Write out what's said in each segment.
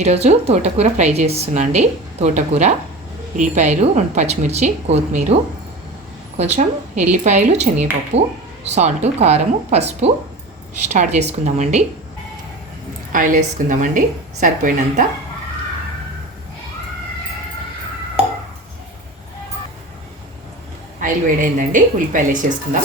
ఈరోజు తోటకూర ఫ్రై చేస్తున్నాండి తోటకూర ఉల్లిపాయలు రెండు పచ్చిమిర్చి కొత్తిమీర కొంచెం ఎల్లిపాయలు శనగపప్పు సాల్ట్ కారము పసుపు స్టార్ట్ చేసుకుందామండి. ఆయిల్ వేసుకుందామండి. సరిపోయినంత. ఆయిల్ వేడైందండి. ఉల్లిపాయలు వేసేసుకుందాం.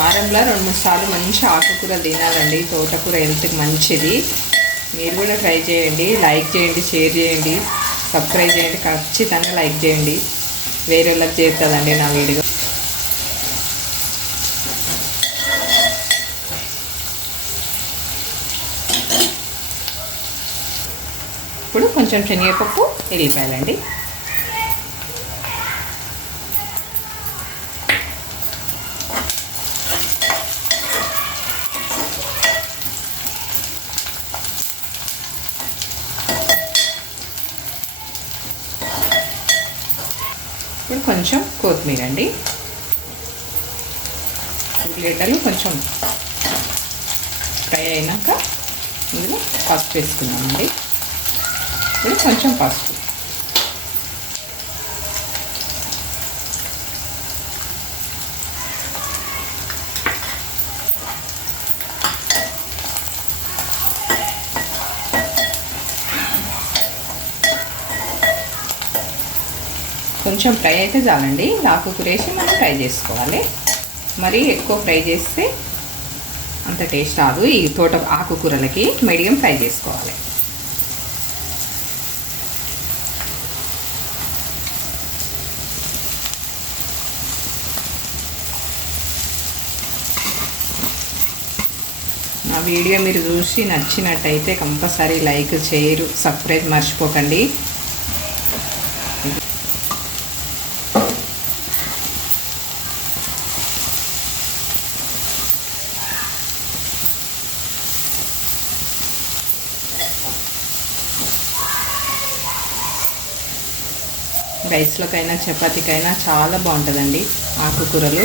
వారంలో రెండు మూడు సార్లు మంచి ఆకుకూర తినాలండి. తోటకూర హెల్త్కి మంచిది. మీరు కూడా ట్రై చేయండి. లైక్ చేయండి షేర్ చేయండి. సబ్స్క్రైబ్ చేయండి. ఖచ్చితంగా లైక్ చేయండి. వేరే వాళ్ళకి చేస్తుందండి నా వీడియో. ఇప్పుడు కొంచెం శనగపప్పు వెళ్ళిపోయాలండి కొంచెం కొత్తిమీర అండి. ఉల్లిగడ్డలు కొంచెం ఫ్రై అయినాక ఇందులో పసుపు వేసుకున్నామండి ఇప్పుడు కొంచెం పసుపు. కొంచెం ఫ్రై అయితే చాలండి. ఆకుకూర వేసి మనం ఫ్రై చేసుకోవాలి. మరి ఎక్కువ ఫ్రై చేస్తే అంత టేస్ట్ రాదు. ఈ తోట ఆకుకూరలకి మీడియం ఫ్రై చేసుకోవాలి. నా వీడియో మీరు చూసి నచ్చినట్టయితే కంపల్సరీ లైక్ చేయరు సబ్స్క్రైబ్ మర్చిపోకండి. రైస్లోకైనా చపాతీకైనా చాలా బాగుంటుందండి ఆకుకూరలు.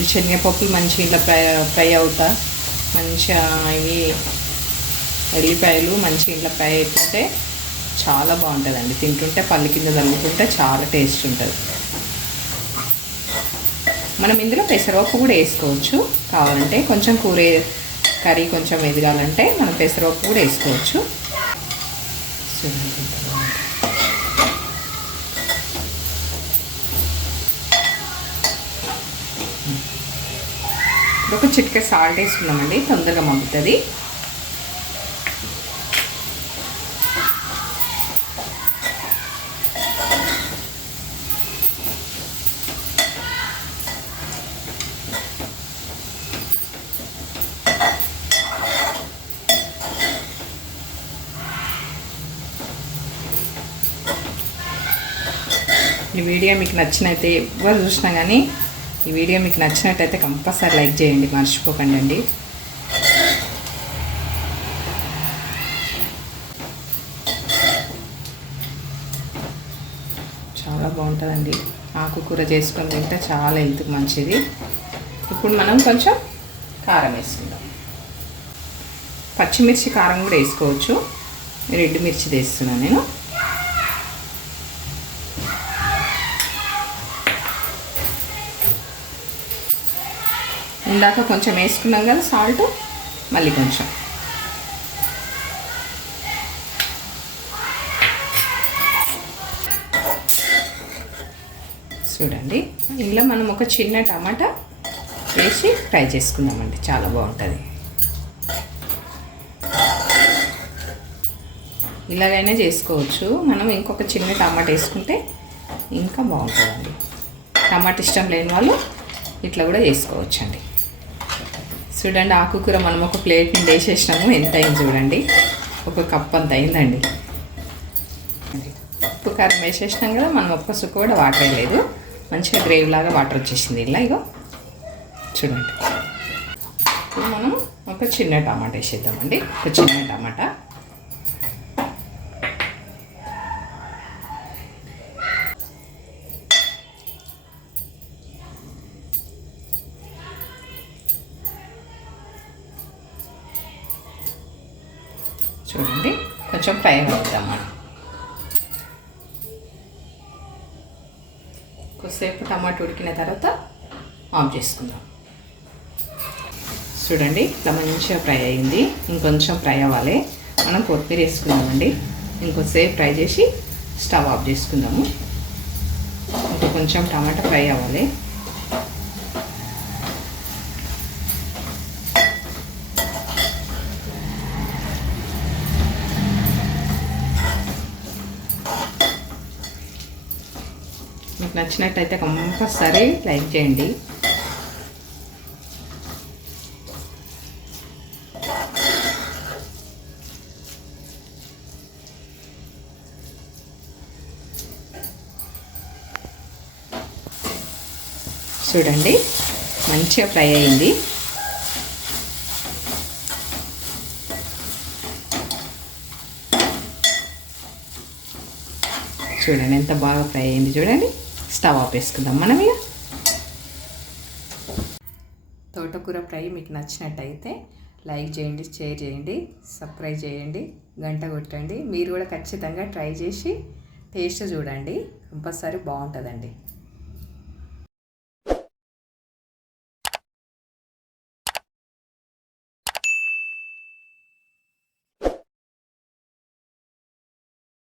ఈ శనగపప్పులు మంచిగా ఇలా ఫ్రై ఫ్రై అవుతా. మంచిగా ఇవి ఎల్లిపాయలు మంచిగా ఇట్లా ఫ్రై అయిపోతే చాలా బాగుంటుందండి. తింటుంటే పళ్ళు కింద తగ్గుతుంటే చాలా టేస్ట్ ఉంటుంది. మనం ఇందులో పెసరపప్పు కూడా వేసుకోవచ్చు. కావాలంటే కొంచెం కూర కర్రీ కొంచెం ఎదగాలంటే మనం పెసరపప్పు కూడా వేసుకోవచ్చు. ఒక చిటిక సాల్ట్ వేసుకున్నామండి తొందరగా మగ్గుతుంది. ఈ వీడియో మీకు నచ్చినైతే ఎవరు చూసినా కానీ ఈ వీడియో మీకు నచ్చినట్టయితే కంపల్సరీ లైక్ చేయండి మర్చిపోకండి అండి. చాలా బాగుంటుందండి. ఆకుకూర చేసుకొని తింటే చాలా హెల్త్కి మంచిది. ఇప్పుడు మనం కొంచెం కారం వేసుకుందాం. పచ్చిమిర్చి కారం కూడా వేసుకోవచ్చు. రెడ్ మిర్చి వేస్తున్నాను నేను. ఇందాక కొంచెం వేసుకున్నాం కదా సాల్ట్ మళ్ళీ కొంచెం. చూడండి ఇలా మనం ఒక చిన్న టమాటా వేసి ఫ్రై చేసుకుందామండి చాలా బాగుంటుంది. ఇలాగైనా చేసుకోవచ్చు. మనం ఇంకొక చిన్న టమాటా వేసుకుంటే ఇంకా బాగుంటుందండి. టమాటా ఇష్టం లేని వాళ్ళు ఇట్లా కూడా చేసుకోవచ్చండి. చూడండి ఆకుకూర మనం ఒక ప్లేట్ నుండి వేసేసినాము ఎంత అయింది చూడండి. ఒక కప్ అంత అయిందండి. ఉప్పు కారం వేసేసినాం కదా మనం ఒక్క సుక్క కూడా వాటర్ వేయలేదు మంచిగా గ్రేవీ లాగా వాటర్ వచ్చేసింది ఇలా ఇగో. చూడండి. ఇప్పుడు మనం ఒక చిన్న టమాటా వేసేద్దామండి. ఒక చిన్న టమాటా. చూడండి. కొంచెం ఫ్రై అవుతామన్నమాట కొద్దిసేపు టమాటా ఉడికిన తర్వాత ఆఫ్ చేసుకుందాం. చూడండి ఇట్లా మంచిగా ఫ్రై అయింది. ఇంకొంచెం ఫ్రై అవ్వాలి. మనం కొత్తిమీర వేసుకుందామండి. ఇంకొద్దిసేపు ఫ్రై చేసి స్టవ్ ఆఫ్ చేసుకుందాము. ఇంకా కొంచెం టమాటా ఫ్రై అవ్వాలి. నచ్చినట్టయితే కంపల్సరీ లైక్ చేయండి. చూడండి మంచిగా ఫ్రై అయింది. చూడండి ఎంత బాగా ఫ్రై అయింది చూడండి. స్టవ్ ఆఫ్ వేసుకుందాం మనం ఇక తోటకూర ఫ్రై మీకు నచ్చినట్టయితే లైక్ చేయండి షేర్ చేయండి సబ్స్క్రైబ్ చేయండి గంట కొట్టండి. మీరు కూడా ఖచ్చితంగా ట్రై చేసి టేస్ట్ చూడండి. కంపల్సరీ బాగుంటుందండి.